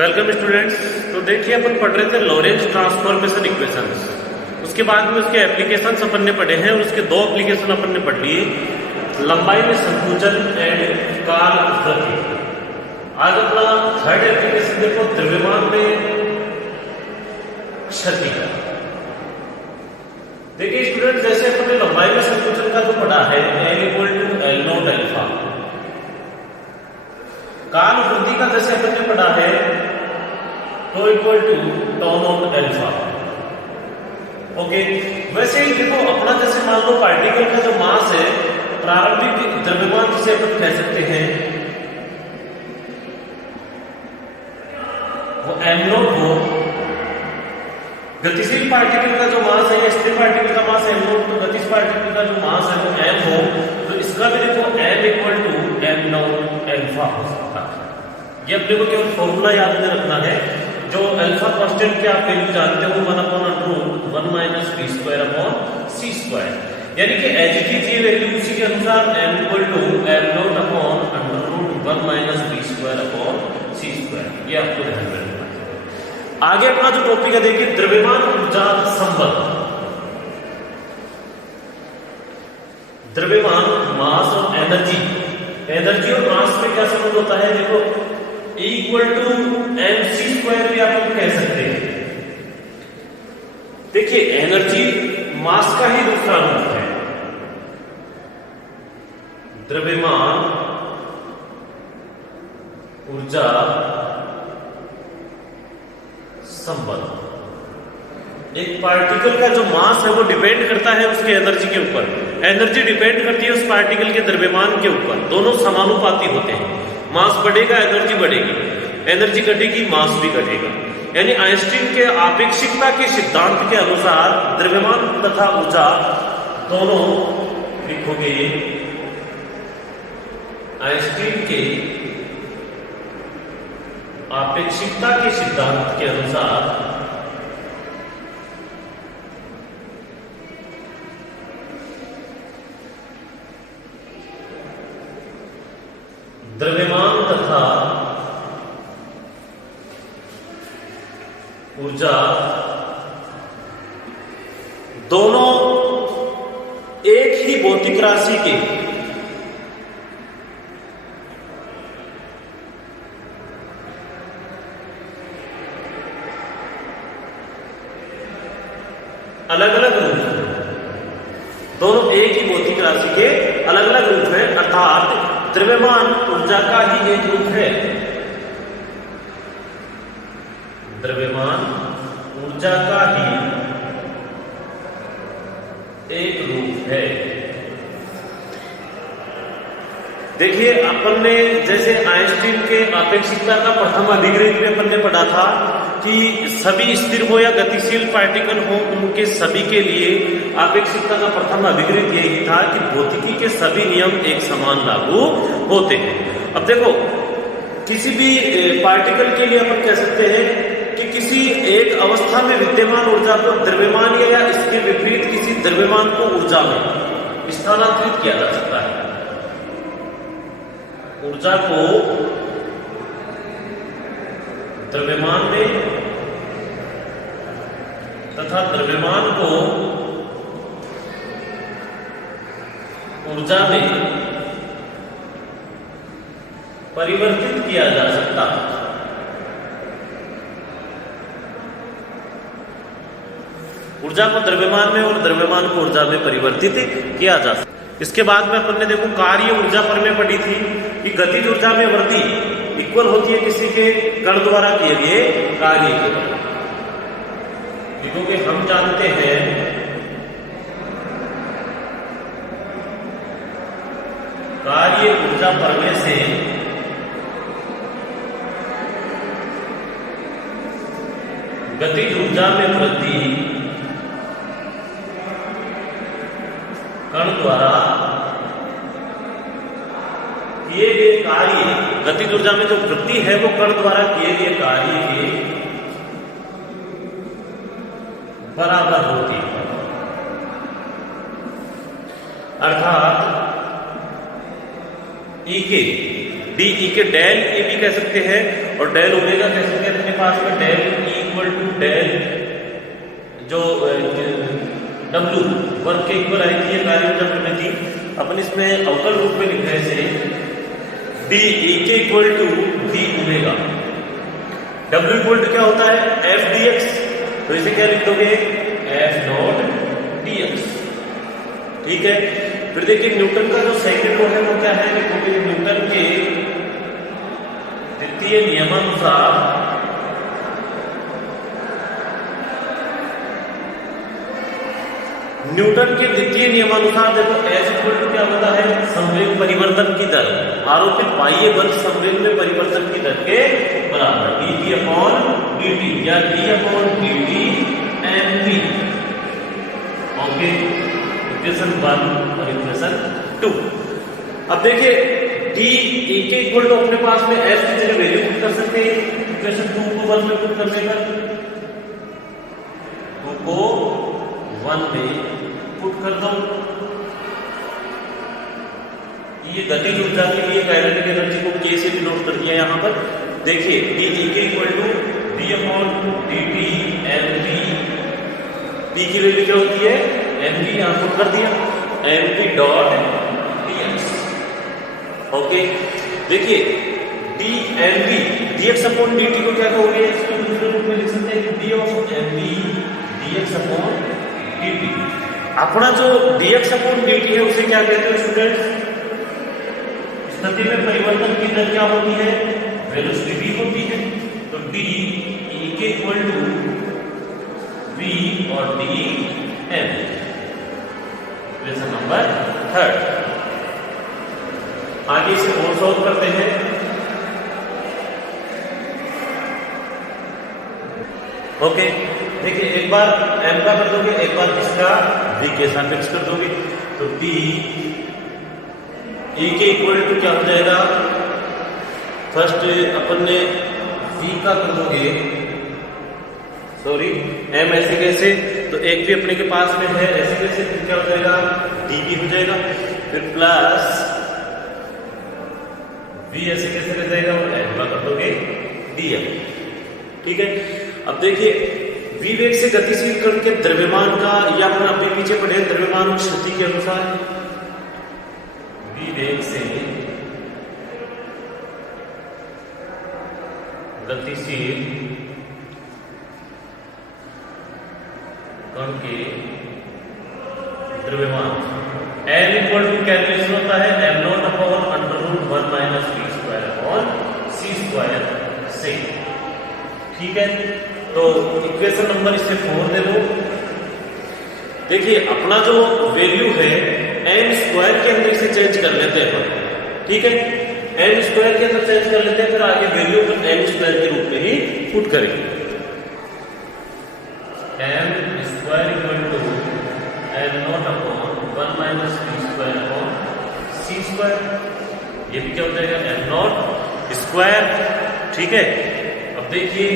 Welcome students. तो देखिए अपन पढ़ रहे थे लॉरेंज ट्रांसफॉर्मेशन इक्वेशंस। उसके बाद में उसके एप्लीकेशंस अपन ने पढ़े हैं और उसके दो एप्लीकेशन अपन ने पढ़ लिए, लंबाई में संकुचन एंड काल गति। आज अपना थर्ड एप्लीकेशन देखो, द्रव्यमान में क्षति का। देखिए स्टूडेंट, जैसे अपन ने लंबाई में संकुचन का जो पढ़ा है L=L0 अल्फा, काल वृद्धि का जैसे अपन ने पढ़ा है τ=τ0 अल्फा। ओके, वैसे ही देखो अपना जैसे मान लो पार्टिकल का जो मास है, प्रारंभिक द्रव्यमान जिसे अपन कह सकते हैं वो m0 हो। गतिशील पार्टिकल का जो मास है, स्थिर पार्टिकल का मास m0, तो गतिशील पार्टिकल का जो मास है वो m हो, तो इसका भी देखो m=m0 अल्फा हो सकता है। ये अपने को केवल फॉर्मूला याद में रखना है। जो अल्फा कांस्टेंट की आप वैल्यू जानते हो 1/√1 - v²/c², यानी कि एज इट इज ये वैल्यू उसी के अनुसार m=m0/√1 - v²/c²। ये आपको ध्यान में रखना है। आगे अपना जो टॉपिक है देखिए, द्रव्यमान ऊर्जा संबंध। द्रव्यमान, मास और एनर्जी और मास में क्या संबंध होता है? देखो E=mc² भी आप कह सकते हैं। देखिए एनर्जी मास का ही दूसरा रूप है। द्रव्यमान ऊर्जा संबंध, एक पार्टिकल का जो मास है वो डिपेंड करता है उसके एनर्जी के ऊपर, एनर्जी डिपेंड करती है उस पार्टिकल के द्रव्यमान के ऊपर। दोनों समानुपाती होते हैं। मास बढ़ेगा एनर्जी बढ़ेगी, एनर्जी घटेगी मास भी घटेगा। यानी आइंस्टीन के आपेक्षिकता के सिद्धांत के अनुसार द्रव्यमान तथा ऊर्जा दोनों, लिखोगे आइंस्टीन के आपेक्षिकता के सिद्धांत के अनुसार द्रव्यमान तथा ऊर्जा दोनों एक ही भौतिक राशि के अलग अलग रूप हैं। दोनों एक ही भौतिक राशि के अलग अलग रूप हैं, अर्थात द्रव्यमान ऊर्जा का ही एक रूप है। द्रव्यमान ऊर्जा का ही एक रूप है। देखिए अपन ने जैसे आइंस्टीन के आपेक्षिकता का प्रथम अधिग्रहित में अपन ने पढ़ा था कि सभी स्थिर हो या गतिशील पार्टिकल हो, उनके सभी के लिए आपेक्षिकता का प्रथम अधिग्रहित यही था कि भौतिकी के सभी नियम एक समान लागू होते हैं। अब देखो किसी भी पार्टिकल के लिए अपन कह सकते हैं कि किसी एक अवस्था में विद्यमान ऊर्जा को द्रव्यमान या इसके विपरीत किसी द्रव्यमान को ऊर्जा में स्थानांतरित किया जा सकता है। ऊर्जा को द्रव्यमान में तथा द्रव्यमान को ऊर्जा में परिवर्तित किया जा सकता है। ऊर्जा को द्रव्यमान में और द्रव्यमान को ऊर्जा में परिवर्तित किया जा सकता है। इसके बाद में अपन ने देखो कार्य ऊर्जा पर में पढ़ी थी कि गतिज ऊर्जा में वृद्धि इक्वल होती है किसी के कण द्वारा किए गए कार्य के। क्योंकि हम जानते हैं कार्य ऊर्जा बढ़ने से गतिज ऊर्जा में वृद्धि कण द्वारा किए गए कार्य, गतिज ऊर्जा में जो वृद्धि है वो कण द्वारा किए गए कार्य के बराबर होती है। अर्थात ई के डी ई के डेल ए भी कह सकते हैं और डेल ओमेगा कैसे कहते हैं अपने पास में, डेल इक्वल टू डेल जो डब्ल्यू वर्क के इक्वल आई थी, कार्य चक्र में थी, अपन इसमें अवकल रूप में लिख रहे थे डी ई के equal to D omega. W equal to क्या होता है, एफ डी एक्स, तो इसे क्या लिख दोगे, एफ डॉट डी एक्स। ठीक है, फिर देखिए न्यूटन का जो सेकंड लॉ है वो क्या है, क्योंकि न्यूटन के द्वितीय नियमानुसार देखो एच इक्वल टू क्या होता है, संवेग परिवर्तन की दर, आरोपित बाह्य बल संवेग में परिवर्तन की दर के बराबर, dt अपॉन dt या d upon dt M V. Okay, equation 1 और इक्वेशन 2। अब देखिए d e के इक्वल टू अपने पास में s की जगह वैल्यू पुट कर सकते हैं, इक्वेशन 2 को 1 में पुट करने पर 2 को 1 में पुट कर दो। ये गतिज ऊर्जा के लिए काइनेटिक एनर्जी को k से डिनोट कर दिया यहाँ पर। देखिए d e के equal to d upon dt mv, d की वैल्यू क्या होती है, mv, यहाँ पुट कर दिया, mv डॉट dx। ओके, देखिए dmv dx अपॉन dt को क्या कहोगे, इसको दूसरे रूप में लिख सकते हैं d of mv dx upon dt। अपना जो dx अपॉन dt है उसे क्या कहते हैं स्टूडेंट्स, स्थिति में परिवर्तन की दर क्या होती है, वेलोसिटी v होती है। तो d e के इक्वल टू v और d m। Question number 3। आगे इसे और सॉल्व करते हैं। ओके, देखिए एक बार m का कर दोगे, एक बार इसका v के सापेक्ष कर दोगे, तो d e के इक्वल टू क्या हो जाएगा, फर्स्ट अपन ने v का कर दोगे, सॉरी m ऐसे कैसे, तो एक भी अपने के पास में है, ऐसे कैसे, फिर क्या हो जाएगा dv हो जाएगा, फिर प्लस v ऐसे कैसे रह जाएगा, और m का कर दोगे dm। ठीक है, अब देखिए v वेग से गतिशील कण के द्रव्यमान का, या अपन अभी पीछे पढ़े द्रव्यमान स्थिति के अनुसार v वेग से गतिशील कण के द्रव्यमान m इक्वल टू कैलकुलेशन होता है m not upon under root 1 minus v square upon c square से। ठीक है, तो इक्वेशन नंबर इससे 4 दे दो। देखिए अपना जो वैल्यू है m स्क्वायर के अंदर इसे चेंज कर लेते हैं। ठीक है, m स्क्वायर के अंदर चेंज कर लेते हैं, फिर आगे वैल्यू को m स्क्वायर के रूप में ही पुट करेंगे। m square equal to m not upon 1 minus v square upon c square, ये भी क्या हो जाएगा m नॉट स्क्वायर। ठीक है, अब देखिए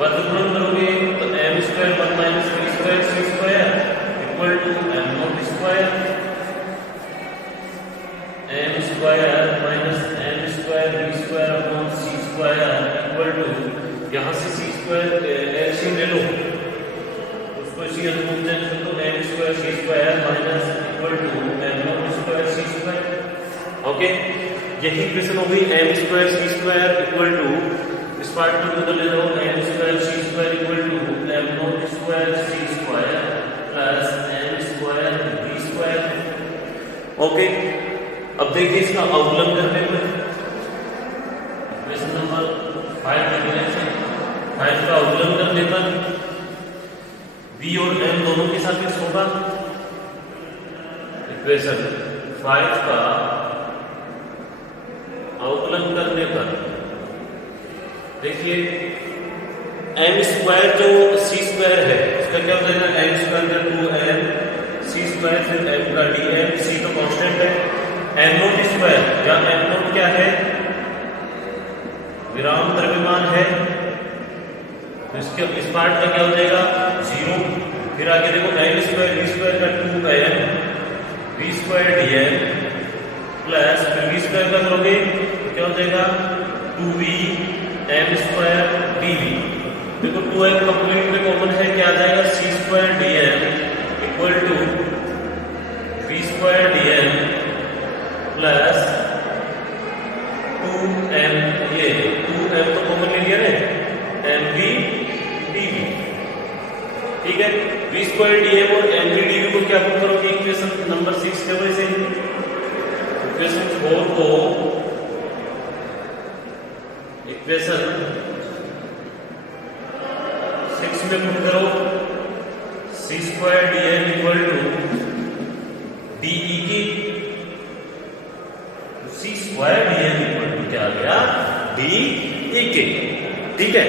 वर्गमूल करोगे तो m square 1 minus v square c square equal to m not square, m square minus m square v square upon c square equal to, यहाँ से c स्क्वायर एलसीएम ले लो, उसको इसी अनुरूप चेंज कर दो, m square c square minus equal to m not square c square. Okay, यही equation हो गई m square c square equal to, इस पार्ट को उधर ले जाओ, m square c square equal to m not square c square plus m square v square. Okay, अब देखिए इसका अवकलन करने पर क्वेश्चन नंबर 5 का अवकलन करने पर v और m दोनों के सापेक्ष होगा। इक्वेशन 5 का अवकलन करने पर देखिए m स्क्वायर जो c स्क्वायर है उसका क्या हो जाएगा, m स्क्वायर का 2m c स्क्वायर, फिर m का dm, c तो कांस्टेंट है, m नॉट स्क्वायर, जहाँ m नॉट क्या है, विराम द्रव्यमान है, तो इसके इस पार्ट का क्या हो जाएगा 0। फिर आगे देखो m स्क्वायर v स्क्वायर का 2m v square dm plus फिर v स्क्वायर का करोगे तो क्या हो जाएगा 2v m स्क्वायर dv। देखो 2m कंप्लीट में कॉमन है, क्या आ जाएगा c square dm equal to v square dm plus 2m, ये 2m तो कॉमन ले लिया ना, mv dv। ठीक है, v स्क्वायर dm और mv dv को क्या पुट करोगे इक्वेशन नंबर 6 के वजह से, इक्वेशन 4 को इक्वेशन 6 में पुट करो, c square dm equal to D की c square dm equal to क्या आ गया डी के। ठीक है,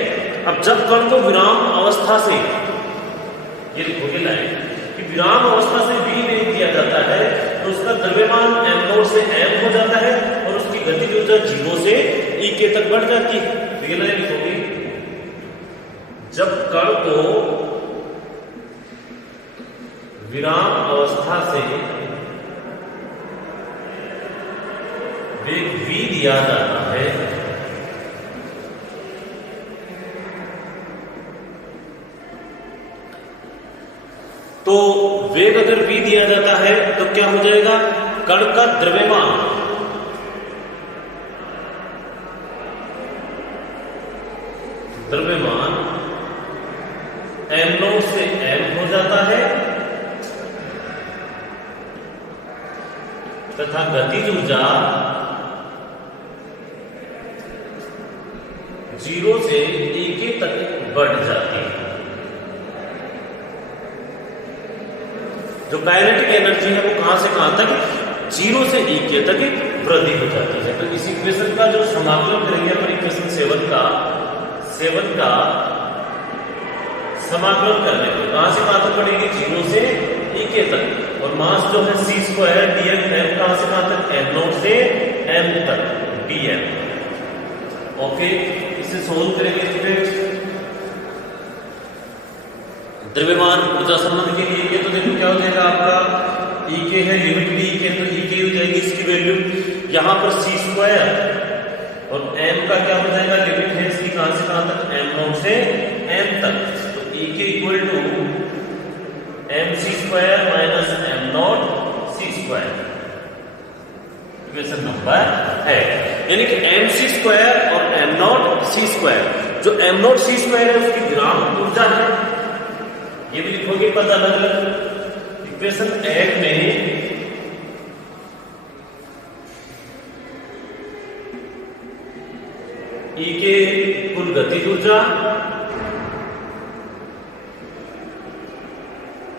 अब जब कण को विराम अवस्था से, ये लिखोगे लाइन कि विराम अवस्था से v नहीं दिया जाता है तो उसका द्रव्यमान m नॉट से m हो जाता है और उसकी गतिज ऊर्जा 0 से e के तक बढ़ जाती है। तो ये लाइन लिखोगे, जब कण को विराम अवस्था से वेग v दिया जाता है तो वेग अगर v दिया जाता है तो क्या हो जाएगा, कण का द्रव्यमान m नॉट से m हो जाता है तथा गतिज ऊर्जा 0 से e के तक बढ़ जाती है। जो काइनेटिक एनर्जी है वो कहां से कहां तक, 0 से e के तक वृद्धि हो जाती है। तो इस इक्वेशन का जो समाकलन करेंगे अपन इक्वेशन 7 का समाकलन करने को कहां से कहां तक बढ़ेगी, 0 से e के तक, और मास जो है c स्क्वायर dm m कहां से कहां तक, m नॉट से m तक dm। ओके, इसे सोल्व करेंगे स्टूडेंट्स द्रव्यमान ऊर्जा संबंध के लिए। ये तो देखो क्या हो जाएगा आपका e के है, लिमिट भी e के, तो e के हो जाएगी इसकी वैल्यू यहां पर c स्क्वायर, और m का क्या हो जाएगा, लिमिट है इसकी कहां से कहां तक, m नॉट से m तक, तो e के equal to mc square minus m not c square, equation number है। यानी कि mc स्क्वायर और m नॉट c स्क्वायर, जो m नॉट c स्क्वायर है उसकी विराम ऊर्जा है, ये भी लिखोगे पद अलग अलग। इक्वेशन 8 में E के कुल गतिज ऊर्जा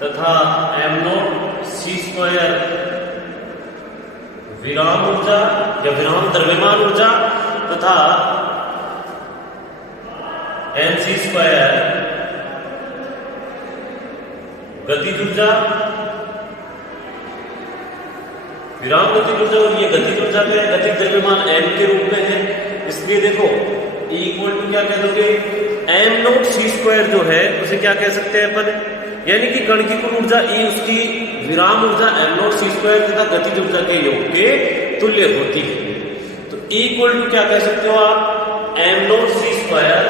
तथा m नॉट c स्क्वायर विराम ऊर्जा या विराम द्रव्यमान ऊर्जा तथा mc स्क्वायर गतिज ऊर्जा, विराम गतिज ऊर्जा, और ये गतिज ऊर्जा क्या है, गतिज द्रव्यमान m के रूप में है, इसलिए देखो E इक्वल टू क्या कह दोगे, m नॉट c स्क्वायर जो है उसे क्या कह सकते हैं अपन, यानी कि कण की कुल ऊर्जा E उसकी विराम ऊर्जा m नॉट c स्क्वायर तथा गतिज ऊर्जा के योग के तुल्य होती है। तो E इक्वल टू क्या कह सकते हो आप, m not c square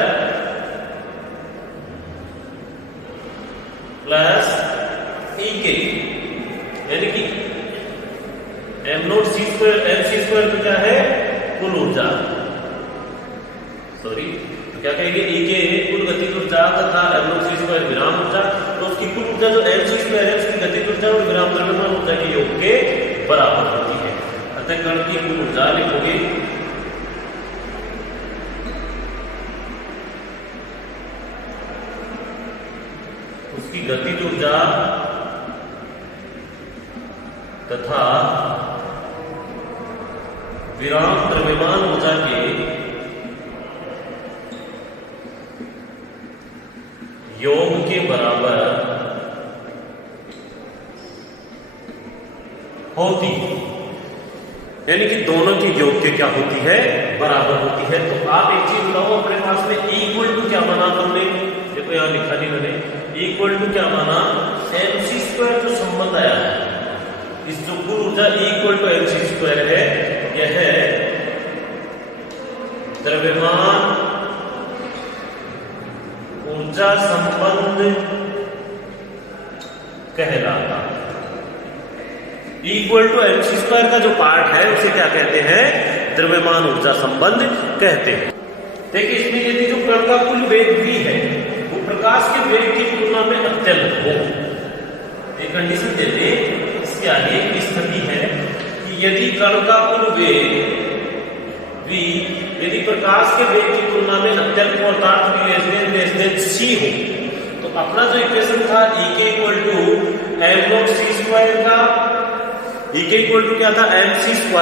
plus E के, यानी कि m not c square, m c square तो क्या है कुल ऊर्जा, सॉरी तो क्या कहेंगे, E के कुल गतिज ऊर्जा तथा m नॉट c स्क्वायर विराम ऊर्जा, तो उसकी कुल ऊर्जा जो m c स्क्वायर है उसकी गतिज ऊर्जा और विराम द्रव्यमान ऊर्जा के योग के बराबर होती है। अतः कण की कुल ऊर्जा लिखोगे उसकी गतिज ऊर्जा तथा विराम द्रव्यमान ऊर्जा के योग के बराबर होती है, यानी कि दोनों के योग के क्या होती है, बराबर होती है। तो आप एक चीज बताओ, अपने पास में E इक्वल टू क्या माना तुमने, देखो यहां लिखा नहीं मैंने, E इक्वल टू क्या माना, mc स्क्वायर जो संबंध आया है, इस जो कुल ऊर्जा E equal to mc square है, यह है द्रव्यमान ऊर्जा संबंध कहलाता। इक्वल टू mc² का जो पार्ट है उसे क्या कहते हैं? द्रव्यमान ऊर्जा संबंध कहते हैं। देखिए इसमें यदि जो कण का कुल वेग v है वो प्रकाश के वेग की तुलना में अत्यल्प हो, एक कंडीशन देते इसके आगे की स्थिति है कि यदि कण का कुल वेग v यदि प्रकाश के वेग की तुलना में अत्यल्प हो अर्थात c हो, तो अपना जो इक्वेशन था E इक्वल टू m0c² का, E इक्वल टू क्या था? mc²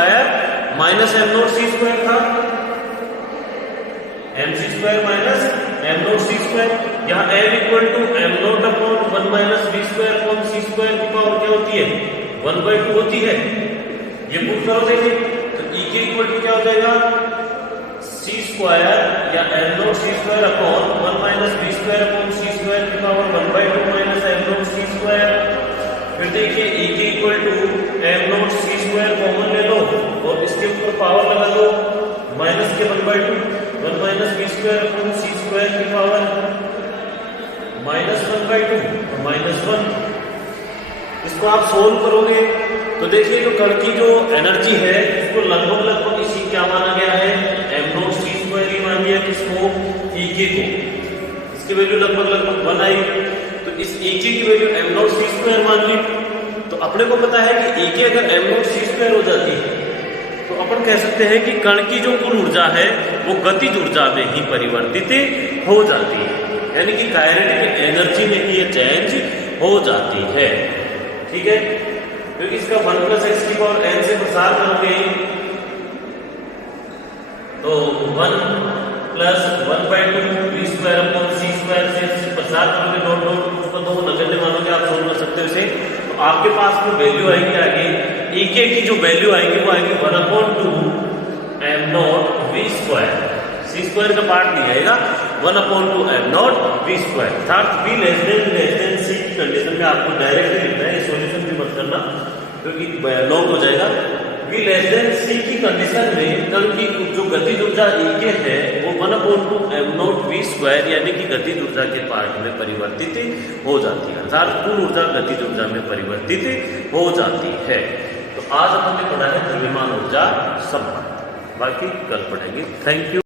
माइनस m0c² था, mc² माइनस m0c²। यहाँ m equal to m0 upon 1 minus v² upon c² की पावर क्या होती है? 1/2 होती है। ये पुट करो देखिए, तो E के इक्वल टू क्या हो जाएगा? c² या m0c² upon 1 minus v² upon c² की पावर 1/2 माइनस m0c²। फिर देखिए E के इक्वल टू m0c² कॉमन ले लो और इसके ऊपर पावर लगा दो माइनस के 1/2 1 माइनस v² अपॉन c² की पावर माइनस 1/2 माइनस 1। इसको आप सोल्व करोगे तो देखिए जो कण की जो एनर्जी है उसको लगभग इसी क्या माना गया है? m0c² ही मान लिया किसको? E को। इसकी वैल्यू लगभग 1 आई, तो इस E की वैल्यू m0c² मान ली। तो अपने को पता है कि E अगर m0c² हो जाती है तो अपन कह सकते हैं कि कण की जो कुल ऊर्जा है वो गतिज ऊर्जा में ही परिवर्तित हो जाती है, यानी कि काइनेटिक एनर्जी में ही ये चेंज हो जाती है। ठीक है, क्योंकि इसका 1 + x की पावर n से प्रसार करोगे तो 1 + 1/2 v² अपॉन c² से प्रसार करोगे डॉट डॉट, उसको दो नगण्य मानोगे, आप सोल्व कर सकते हो इसे। तो आपके पास में वैल्यू आएगी आगे E की जो वैल्यू आएगी वो आएगी 1/2 m0 v²। c² का पार्ट नहीं आएगा, 1/2 m0 v²। अर्थात v < c की कंडीशन में आपको डायरेक्टली लिखना है, सॉल्यूशन भी मत करना क्योंकि लॉन्ग हो जाएगा। v < c की कंडीशन में कण की जो गतिज ऊर्जा E है वो 1/2 m0 v² यानी कि गतिज ऊर्जा के पार्ट में परिवर्तित हो जाती है, अर्थात कुल ऊर्जा गतिज ऊर्जा में परिवर्तित हो जाती है। तो आज हमने पढ़ा है द्रव्यमान ऊर्जा संबंध, बाकी कल पढ़ेंगे। Thank you.